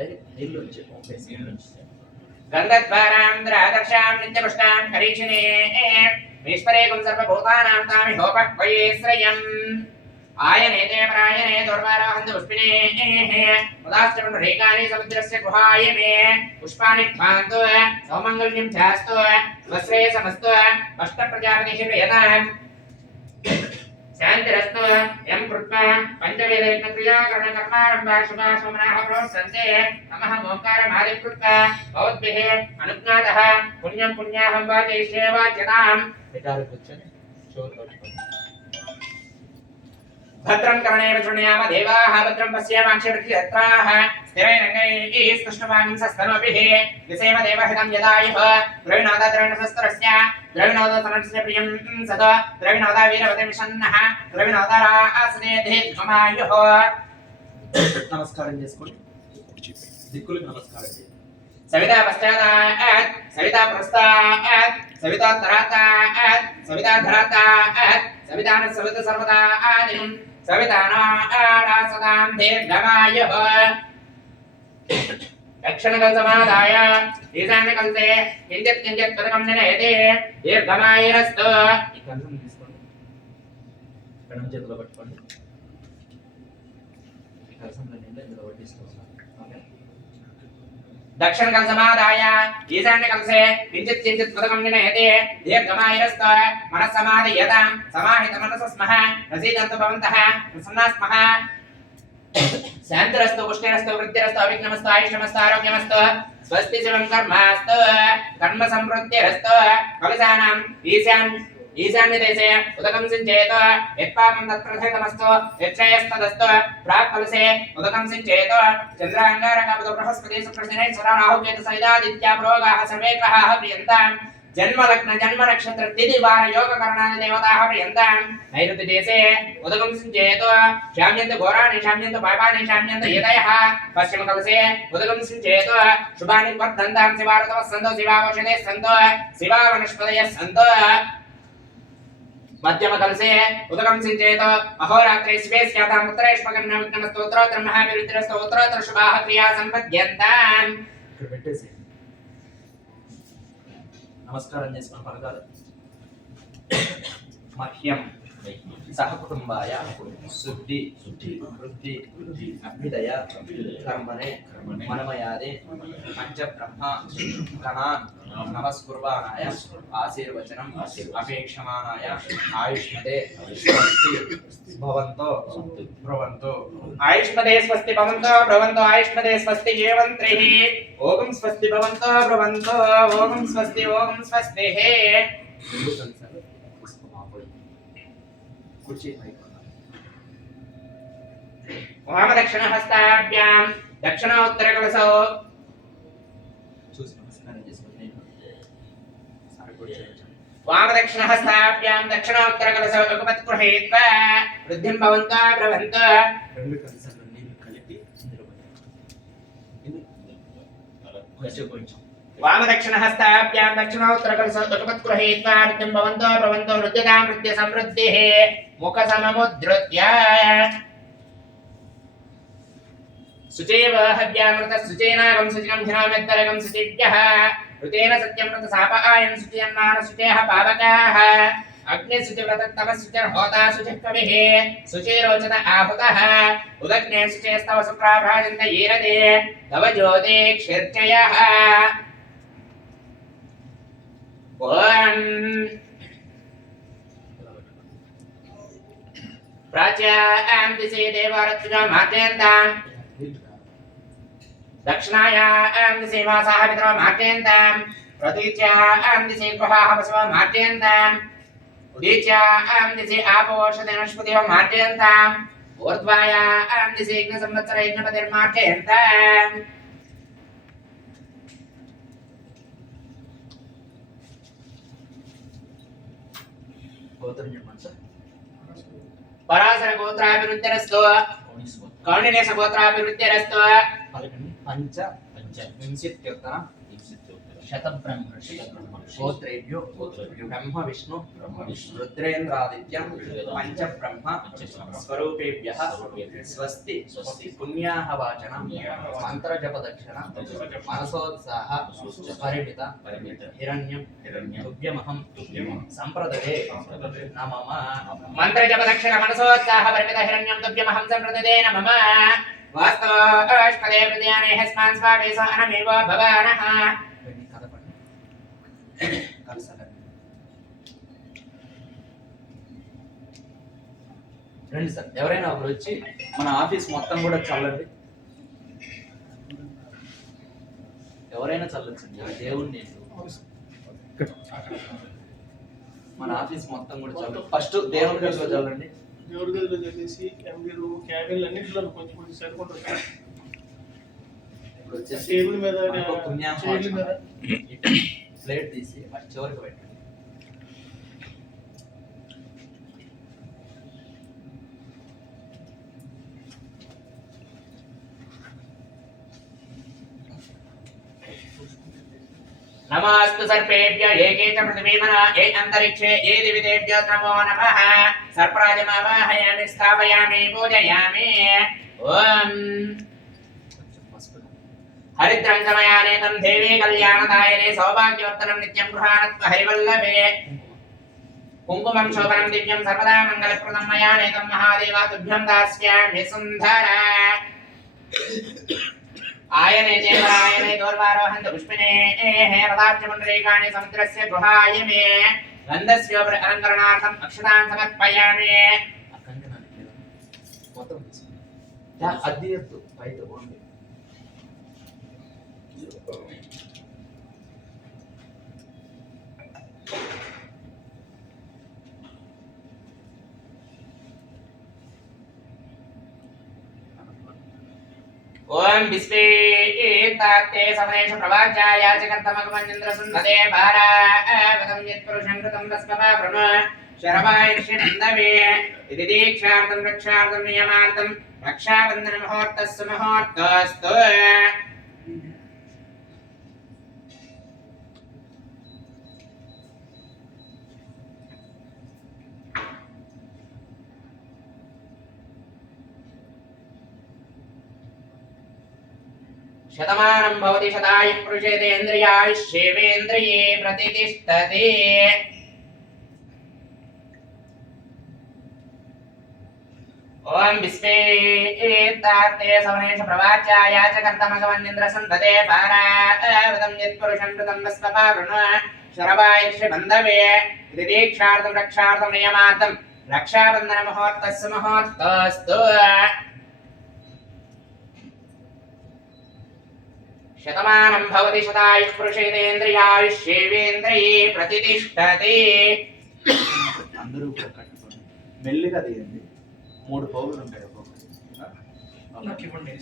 నీళ్ళు వచ్చి పంపేసి గంధద్వారాంధ్రాదర్శాం నిత్యపుష్టాం కరీక్షిణే ఈశ్వరేకం సర్వభూతానాం తామి హోపక్వయే ఆయనేతే పరాయణే దుర్వారాహంత పుష్పినే. ఉదాశ్చమను రేకాని సముద్రస్య గుహాయ మే. పుష్పాని ధ్వాంతు సౌమంగళ్యం ప్రజాపతి శాంతిరస్తు యం కృత్వా పంచవేదయజ్ఞ క్రియాకరణ కర్మారంభా శుభా సోమనాః ప్రోత్సంతే నమః ఓంకారమాది కృత్వా భవద్భిః అనుజ్ఞాతః పుణ్యం పుణ్యాహం వాచయిష్యే వాచ్యతాం. పిటారు కూర్చొని చోరు భద్రం కర్ణేన శృణుయామ దేవాः భద్రం పశ్యామాక్షరక్షత్రాः స్థిరైరంగైः స్పృష్టవాంసస్తనోభిः విసేమ దేవహితం యదాయుः ద్రవిణోద ద్రవిణసస్తరస్య ద్రవిణోద సమరస్య ప్రియం సద ద్రవిణోద వీరవతి మిషన్నः ద్రవిణోదరాసనే దీర్ఘమాయుः. నమస్కారం చేసుకోండి. దిక్కులకు నమస్కారం చేయండి. సవితా పశ్చాదాత్ సవితా పురస్తాత్ సవితా తరాతాత్ సవితా ధరాతాత్ సవితాన సవిత సర్వదా ఆదిం సవితానారాసదాం దీర్ఘమాయుః. దక్షిణకల్సమాదాయ ఈశాన్యకల్సే కించిత్ కించిత్ పదకం నినయతే దీర్ఘమాయిరస్తు ఈ కంసం తీసుకోండి ఎడమ చేతిలో పట్టుకోండి ఈ కంసం నిండా ఇందులో వడ్డిస్తున్నాం దక్షిణ కలసమాదాయ ఈశాన్య కలసే కించిత్ కించిత్ పదకం నినయతే దీర్ఘమాయురస్త మనస్సమాధి యతాం సమాహిత మనస స్మః రసీదంతు భవంతః ప్రసన్నాస్మః శాంతిరస్తు పుష్టిరస్తు వృద్ధిరస్తు అవిఘ్నమస్తు ఆయుష్మస్తు ఆరోగ్యమస్తు స్వస్తి శివం కర్మాస్తు కర్మ సంవృద్ధిరస్తు కలశానాం ఈశాన్ ఈశాన్య దేశే ఉదకం సించేత యత్పాపం తత్ప్రథితమస్తు యచ్ఛయస్తదస్తు ప్రాక్ కలసే ఉదకం సించేత చంద్రాంగారకపద బృహస్పతి శుక్రశనైశ్వర రాహుకేతు సైదాదిత్య ప్రోగాః సర్వే గ్రహాః ప్రియంతాం జన్మ లగ్న జన్మ నక్షత్ర తిథి వార యోగ కరణాని దేవతాः ప్రియంతాం నైరుతి దేశే ఉదకం సించేత శామ్యంత ఘోరాణి శామ్యంత పాపాని శామ్యంత యదయః పశ్చిమ కలశే ఉదకం సించేత శుభాని వర్ధంతాం శివారతవ సంతో శివావషదే సంతో శివా వనస్పతయ సంతో మధ్యమ కలసే ఉదకం సించేత అహోరాత్రే శివే స్యాతాం నమస్కారం చేసుకున్న పలకాలి మహ్యం. సహకుటుంబాయ శుద్ధి శుద్ధి వృద్ధి వృద్ధి అభ్యుదయ కర్మనే మనమయాదే పంచబ్రహ్మ గణాన్ నమస్కుర్వాణాయ ఆశీర్వచనం అపేక్షమానాయ ఆయుష్మతే స్వస్తి భవంతో భ్రువంతో ఆయుష్మదే స్వస్తి భవంతో భ్రవంతో ఆయుష్మదే స్వస్తి ఏవంత్రిః ఓం స్వస్తి భవంతో భ్రవంతో ఓం స్వస్తి ఓం స్వస్తి కుర్చీ వామదక్షిణ హస్తాభ్యాం దక్షిణోత్తర కలసో చూసి నమస్కారం వామదక్షిణ హస్తాభ్యాం దక్షిణోత్తర కలసో గృహీత్వా వృద్ధిం భవంతో రెండు కలిపి ఇందులో కొంచెం కొంచెం. వామదక్షిణ హస్తాభ్యాం దక్షిణోత్తర కలసో యుగపత్ గృహీత్వా వృద్ధిం భవంతో భ్రవంతో వృద్ధిదాం వృద్ధి సమృద్ధిః ముఖ సమముద్రుత్య శుచేవాహవ్యామృత శుచేనాగం శుచికం ధినామెత్తరగం శుచిభ్యः ఋతేన సత్యమృత సాపాయన్ శుచియన్నాన శుచేః పావకాः అగ్ని శుచివ్రత తమ శుచిర్హోతా శుచిః కవిః శుచిరోచన ఆహుతः ఉదగ్నే శుచేస్తవ సుప్రాభ్రాజంత ఈరదే తవ జ్యోతి క్షిర్చయः ఓం ప్రాచ్యాం దిశే దేవారత్రిజా మాధ్యంతాం దక్షిణాయాం దిశే గోత్రం చెప్పండి సార్. పరాశర గోత్రాభివృద్ధిరస్తు కౌండినేశ గోత్రాభివృద్ధిరస్తు పలకండి పంచ పంచ. వింశత్యుత్తర వింశత్యుత్తర. శతబ్రహ్మర్షి గోత్రేభ్యో బ్రహ్మ విష్ణు రుద్రేంద్రాదిత్యం పంచబ్రహ్మ స్వరూపేభ్య స్వస్తి పుణ్యాహ వాచన మంత్రజప దక్షిణ మనసోత్సాహ పరిమిత హిరణ్యం తుభ్యమహం సంప్రదదే నమ మంత్రజప దక్షిణ మనసోత్సాహ పరిమిత హిరణ్యం తుభ్యమహం సంప్రదదే నమ వాస్తవ అష్టదే ప్రత్యానే హస్మాన్ స్వామి సహనమేవ భవానః రండి సార్. ఎవరైనా ఒకరు వచ్చి మన ఆఫీస్ మొత్తం కూడా చల్లండి. ఎవరైనా చల్లొచ్చండి దేవుణ్ణి మన ఆఫీస్ మొత్తం కూడా చల్లండి. ఫస్ట్ దేవుని గదిలో చల్లండి. దేవుడి గదిలో ఎంబీ రూమ్ అన్నింటిలో కొంచెం కొంచెం సరిపోతుంది ఇప్పుడు వచ్చేసి టేబుల్ మీద ప్లేట్ తీసి మరి చివరికి పెట్టండి. నమస్తు సర్పేభ్య ఏకేత పృథివీమన ఏ అంతరిక్షే ఏ దివిదేభ్య నమో నమ. సర్పరాజమావాహయామి స్థాపయామి పూజయామి. ఓం హరిద్రంగమయానేతం దేవే కళ్యాణదాయనే సౌభాగ్యవర్తనం నిత్యం గృహాణత్వ హరివల్లభే. కుంకుమం శోభనం దివ్యం సర్వదా మంగళప్రదం మయానేతం మహాదేవా తుభ్యం దాస్యామి సుందర. ఆయనే దేవరాయనే దోర్వారోహంత పుష్పినే రథాక్షమండలీకాని సముద్రస్య గృహాయమే గంధస్యోపరి అలంకరణార్థం అక్షతాన్ సమర్పయామి. మొత్తం అద్దె ఎత్తు బయట పోండి ఓం విశ్వేతాత్తే సమనేషు ప్రవాచాయ జగత్తమగమన్యంద్ర సుందదే భారావతం యత్పురుషం కృతం తస్మమా భ్రమ శరవాయుష్యందవే ఇది దీక్షార్థం రక్షార్థం నియమార్థం. రక్షాబంధన ముహూర్తస్సు ముహూర్తస్తు. శతమానం భవతి శతాయు పురుషేంద్రియాయుష్యేవేంద్రియే ప్రతిష్టతే. ఓం విశ్వేత్తాత్తే సవనేషు ప్రవాచాయ చ కర్తమగవన్నింద్ర సందదే పారావృతం యత్పురుషం కృతం వస్వపా వృణ బంధవే దీక్షార్థం రక్షార్థం నియమార్థం. రక్షాబంధన ముహూర్తస్సు మహోత్తస్తు శతమానం భవతి శతాయుః పురుషేంద్రియాయుష్యేవేంద్రియే ప్రతిష్టతే. అందరూ కూడా కట్టుకోండి. మెల్లిగా తీయండి. మూడు పౌరులు ఉంటాయి ఒక్కొక్కటి ఇవ్వండి.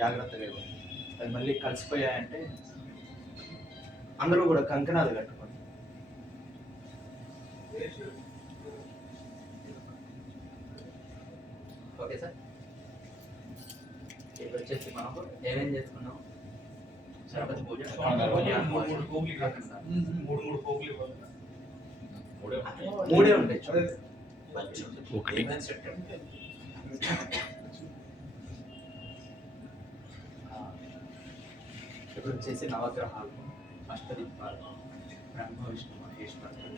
జాగ్రత్తగా ఇవ్వండి. అది మళ్ళీ కలిసిపోయాయంటే అందరూ కూడా కంకణాలు కట్టుకోండి. Okay sir. ఇప్పుడు వచ్చేసి మనం ఏమేం చేసుకున్నాం గణపతి పూజ మూడు కాకుండా మూడు మూడు ఇవ్వాలి మూడే ఉంటాయి ఒకటి. ఇప్పుడు వచ్చేసి నవగ్రహాలు అష్టదీపాలు బ్రహ్మ విష్ణు మహేశ్వరుడు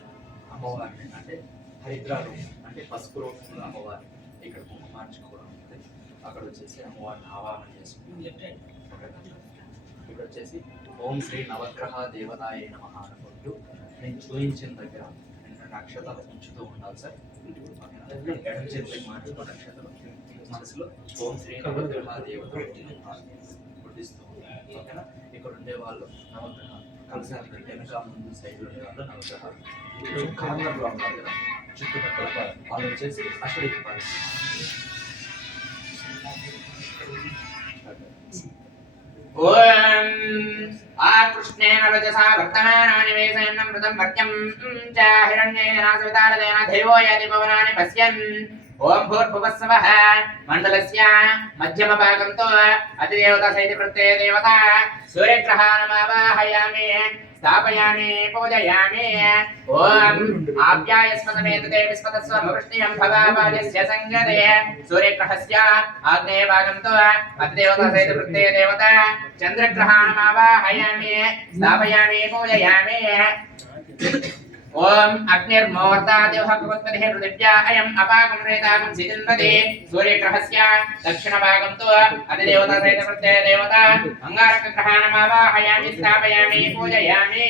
అమ్మవారిని అంటే హరిద్రాలు అంటే పసుపు రూపంలో అమ్మవారి ఇక్కడ కుంకుమార్చుకోవడం ఉంటుంది. అక్కడ వచ్చేసి అమ్మవారిని ఆవాహన చేసుకుంటాం. ఇక్కడ వచ్చేసి ఓం శ్రీ నవగ్రహ దేవతాయ నమ అనుకుంటూ నేను చూపించిన దగ్గర రెండు నక్షత్రాలు ఉంచుతూ ఉండాలి సార్. ఎడం చేతికి మాట్లాడుతూ నక్షత్రం మనసులో ఓం శ్రీ నవగ్రహ దేవత పుట్టిస్తూ ఓకేనా? ఇక్కడ ఉండే వాళ్ళు నవగ్రహాలు కలిసానికి వెనక ముందు సైడ్ ఉండే వాళ్ళు నవగ్రహాలు కార్నర్లో ఉన్నారు కదా చుట్టుపక్కల వాళ్ళు. వచ్చేసి అష్టదిక్పాలు ఓం ఆ కృష్ణేన రజసా వర్తమానాని వేసయన్నం మృతం భర్త్యం చ హిరణ్యేన సవితారదేన దేవో యాది భవనాని పశ్యన్. ఓం భూర్భువస్సవః మండలస్య మధ్యమ భాగంతో అతిదేవత సైతి ప్రత్యయ దేవత. సూర్యగ్రహానమావాహయామి స్థాపయామి పూజయామి ఓం ఆప్యాయస్మతమేతతే విస్మతస్వమవృష్ణియం భగావాజస్య సంగతే సూర్యగ్రహస్య ఆగ్నేయ భాగంతో అతిదేవత సైత ప్రత్యయ దేవత చంద్రగ్రహానమావాహయామి స్థాపయామి పూజయామి ओम अग्निर मोर्ता अग्निर्मोर्तादेवः भगवत्पतिः हृदिव्या अयम् अपाकं रेताकं सिजिन्वते सूर्यग्रहस्य दक्षिणभागं तु अधिदेवतासहितप्रत्ययदेवता अङ्गारकग्रहाणमावाहयामि स्थापयामि पूजयामि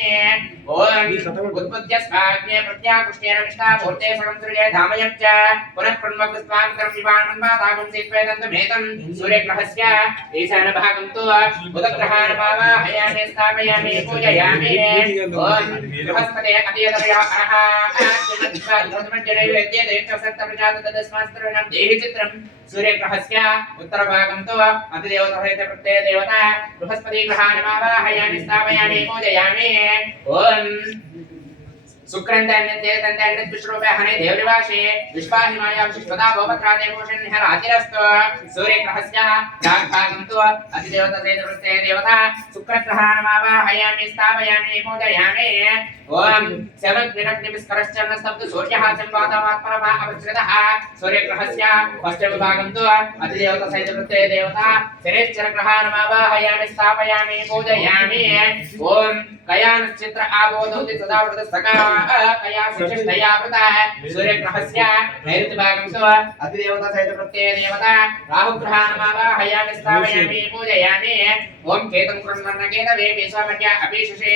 ओम उद्बुद्ध्य स्वाग्ने प्रत्याकुष्टेन विष्टाभूर्ते संसृजे धामयं च पुनः प्रणमग्स्वान्तरं विवाणन्वातागं सीत्वेदन्तमेतं सूर्यग्रहस्य ईशानभागं तु उदग्रहाणमावाहयामि स्थापयामि पूजयामि ओम बृहस्पते अतियतः బుధగ్రహాణమావాహయామి స్థాపయామి పూజయామి ఓం బృహస్పతే అతియదయ అర్హ దేహి చిత్రం సూర్యగ్రహస్య ఉత్తర భాగంతో అతిదేవత సహిత ప్రత్యయ దేవత బృహస్పతి గ్రహాణమావాహయామి స్థాపయామి పూజయామి ఓం శుక్రంతాన్ని తంతాన్ని దుష్రూపహనే ओम सेवक निरग्निमिस करश्चन शब्द सूर्यः संवादमात्मनः अवश्रितः सूर्यग्रहस्य पश्चिमभागं तु अतिदेवता सहित प्रत्यय देवता। शरीरचरग्रहारमावाहयामि स्थापयामि, पूजयामि। ओम कयानश्चित्र आबोधौति सदा वृतस्तका कया विशिष्टया वृतः। सूर्यग्रहस्य नैऋत्यभागं तु अतिदेवता सहित प्रत्यय देवता। राहुग्रहारमावाहयामि स्थापयामि, पूजयामि। ओम केतं कृष्णन्न केतवे विश्वमन्या अभिशुषे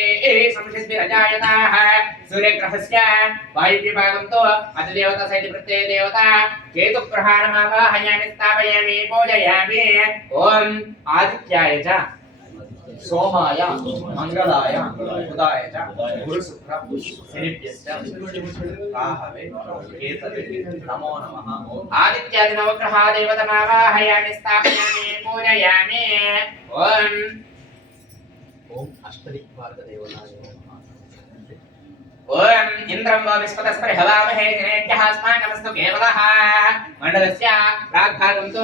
संशिद्भिरजायता నైరుతి భాగంతో అతిదేవత సహిత ప్రత్యయ దేవత రాహుగ్రహాణమావాహయామి స్థాపయామి పూజయామి ఓం కేతం కృష్ణన్న కేతవే విశ్వమన్య అపీషుషే సంసిద్ధిరజాయతాః సూర్యగ్రహస్య వాయువ్య భాగంతో అతిదేవత సహిత ప్రత్యయ దేవత కేతుగ్రహాణమావాహయామి స్థాపయామి పూజయామి ఓం ఆదిత్యాయ చ సోమాయ ఓం ఇంద్రం వో విశ్వతస్పరి హవామహే జనేభ్యः అస్మాకమస్తు కేవలः. మండలస్య ప్రాగ్భాగంతో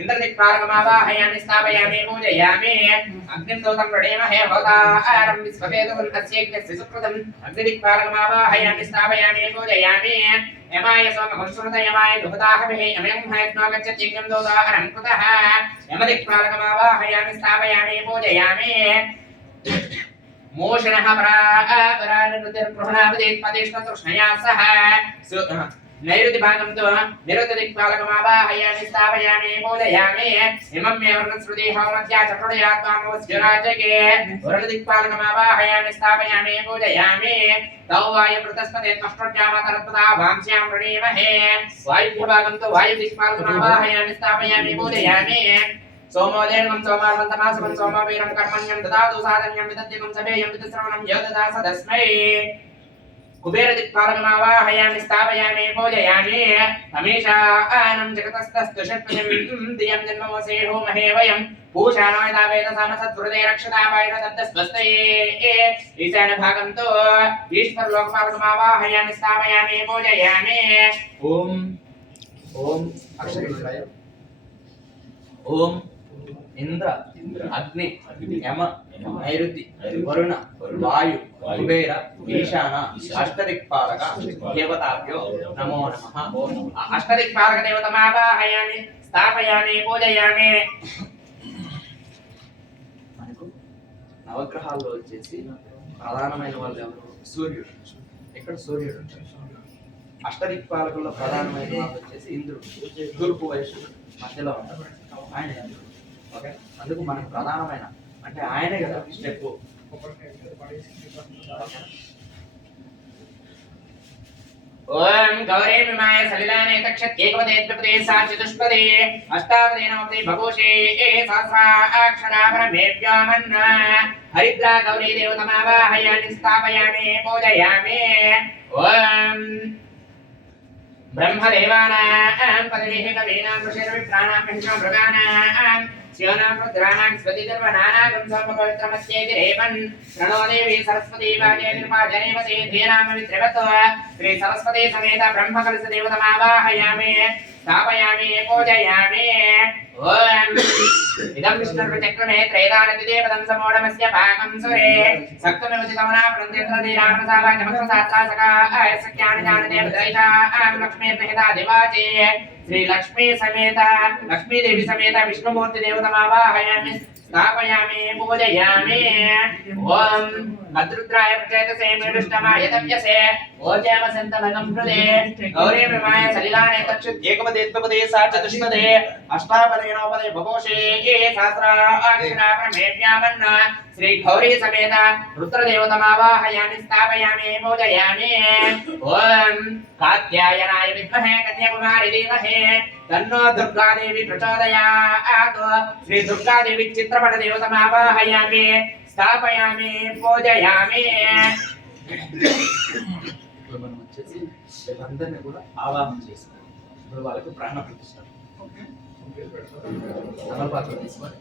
ఇంద్రదిక్పాలకమావాహయామి స్థాపయామి పూజయామి. అగ్నిం దూతం ప్రణేమహే హోతారం విశ్వవేదం అస్యేజ్ఞస్య సుకృతం. అగ్నిదిక్పాలకమావాహయామి స్థాపయామి పూజయామి. యమాయ సోమహం యమాయ దుహతాహమిహే యమయం గచ్చత్యజ్ఞం దోదాహరం కృతః. యమదిక్పాలకమావాహయామి స్థాపయామి పూజయామి. मोषणः परानुतिर्गृहणापदेत्पदेष्णतृष्णया सह सु- नैऋति भागं तु निरुतदिक्पालकमावाहयामि स्थापयामि पूजयामि इमं मे वर्णश्रुति होमध्या च प्रणयात्मामोऽस्युराजके वर्णदिक्पालकमावाहयामि स्थापयामि पूजयामि तौ वायुवृतस्पते त्वष्टोज्जामतरत्वता वांस्यां वृणीमहे वायुभ्यभागं तु वायुदिक्पालकमावाहयामि स्थापयामि सोमोदेन मम सोमार वंदनास मम सोमा वीरं कर्मण्यं ददातु साधन्यं विदद्यं सभेयं विदश्रवणं यददास तस्मै कुबेरदिक्पालकमावाहयामि स्थापयामि, पूजयामि। अमीशानं जगतस्तस्तुषट्पजं दियं जन्मवसे होमहे वयं। पूषाणायतावेदसामसद्वृते रक्षतापायत तत्तस्वस्तये ईशानभागं तु ईश्वरलोकपालकमावाहयामि स्थापयामि, पूजयामि। ॐ ॐ अक्षरेश्वराय ॐ ఇంద్ర అగ్ని యమ నైరుతి వరుణ వాయు కుబేర ఈశాన అష్టదిక్పాలక దేవతాభ్యో నమో నమ. అష్టదిక్పాలక దేవతమావాహయామి స్థాపయామి పూజయామి మనకు నవగ్రహాల్లో వచ్చేసి ప్రధానమైన వాళ్ళు ఎవరు? సూర్యుడు. ఇక్కడ సూర్యుడు అష్టదిక్పాలకుల్లో ప్రధానమైన వాళ్ళు వచ్చేసి ఇంద్రుడు. తూర్పు వయసు మధ్యలో ఉంటాడు ఆయన. ఓకే? అందుకు మనకు ప్రధానమైన అంటే ఆయనే కదా స్టెప్ ఓం గౌరే విమాయ సలిలానే తక్షత్యేకపదే త్రిపదే సా చతుష్పదే అష్టాపదే నవపదే బభూషే ఏ సహస్రాక్షరాపరమేభ్యోమన్న హరిద్రా గౌరీ దేవతమావాహయామి స్థాపయామి పూజయామి. ఓం బ్రహ్మదేవానాం పదవీః కవీనాం ఋషిర్విప్రాణాం మహిషో మృగానాం శివనాం రుద్రాణాం స్వతిధర్వనానాగం సోమపవిత్రమస్యేతి రేపన్ ప్రణో దేవి సరస్వతి వాజేనిర్వాజనేవతే ధీనామ విత్రివతో శ్రీ సరస్వతి సమేత బ్రహ్మ కలశ స్థాపయామి పూజయామి ఓం ఇదం విష్ణుర్చక్రమే త్రైదానతి దేవతం సమోఢమస్య పాకం సురే సక్తమివచితమనా ప్రందేంద్రధీరామసావా చమత్రసాత్రాసకా సఖ్యాని జానతే బదైతా లక్ష్మీర్నిహితా దివాచే శ్రీ లక్ష్మీ సమేత లక్ష్మీదేవి సమేత విష్ణుమూర్తి దేవతమావాహయామి స్థాపయామి పూజయామి ఓం అద్రుద్రాయ ప్రచేతసే మేడుష్టమాయ తవ్యసే ఓజామ సంతమగం హృదే గౌరీ విమాయ సలిలానే తక్షుత్ ఏకపదే ద్విపదే సా చతుష్పదే అష్టాపదేనోపదే బభోషే ఏ సహస్రాక్షరా ప్రమేభ్యామన్న శ్రీ గౌరీ తన్నో దుర్గాదేవి ప్రచోదయాత్. శ్రీ దుర్గాదేవి చిత్రపట దేవతమావాహయామి. స్థాపయామి పూజయామి. మనం వచ్చేసి వీళ్ళందరినీ కూడా ఆవాహన చేస్తాం. ఇప్పుడు వాళ్ళకి ప్రాణ ప్రతిష్ట తమలపాకులు తీసుకొని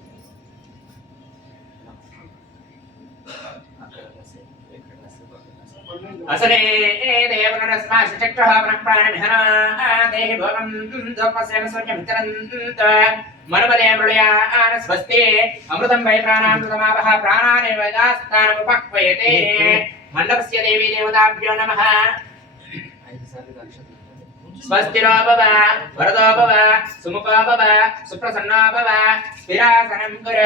అక్కడ రాసే, ఇక్కడ రాసే, ఇక్కడ రాసే. అసలే దేహి భోగం సూర్యమితరంత మృళయాన స్వస్తి అమృతం వై మండపస్య దేవీ దేవతాభ్యో నమః ఐదు సార్లు అక్షతలు స్వస్తిరో భవ వరదో స్థిరాసనం కుర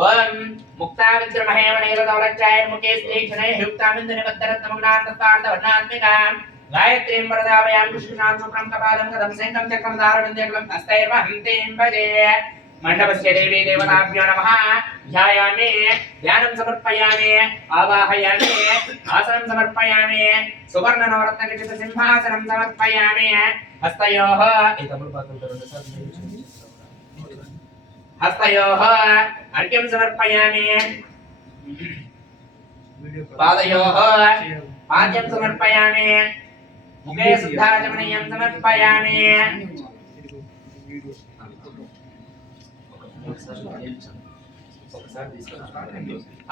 ఓం ముక్తావిద్రమహేమ నైరదౌలచ్చాయ ముఖే శ్రీక్షణై యుక్తామింద నిబద్ధరత్నమగ్నార్థపార్థ గాయత్రీం వరదావయాం కృష్ణాం శుక్రం కపాలం కదం శంఖం చక్రం దారుణం దారుణ్యకలం హస్తైర్వహంతీం భజే మండపస్య దేవీ దేవతాభ్యో నమః ధ్యాయామి ధ్యానం సమర్పయామి ఆవాహయామి ఆసనం సమర్పయామి సువర్ణ నవరత్న ఖచ్చిత సింహాసనం సమర్పయామి హస్తయోః ఈ తమలపాకులతో రెండు సార్లు మీరు చూపించేస్తాం.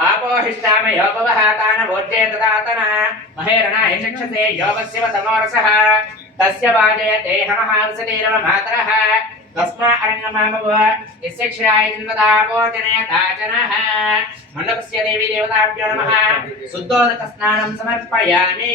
ఆపోహిష్టామ యోగవహాతాన భోజ్యే దదాతన మహేరణ చక్షసే యోగస్య తమోరసః తస్య వాజే దేహమః విసతేరవ మాతరః తస్మా అరంగమామవ యస్య క్షయాయ జన్మదాపోజనే తాచనః మండపస్య దేవీ దేవతాభ్యో నమః శుద్ధోదక స్నానం సమర్పయామి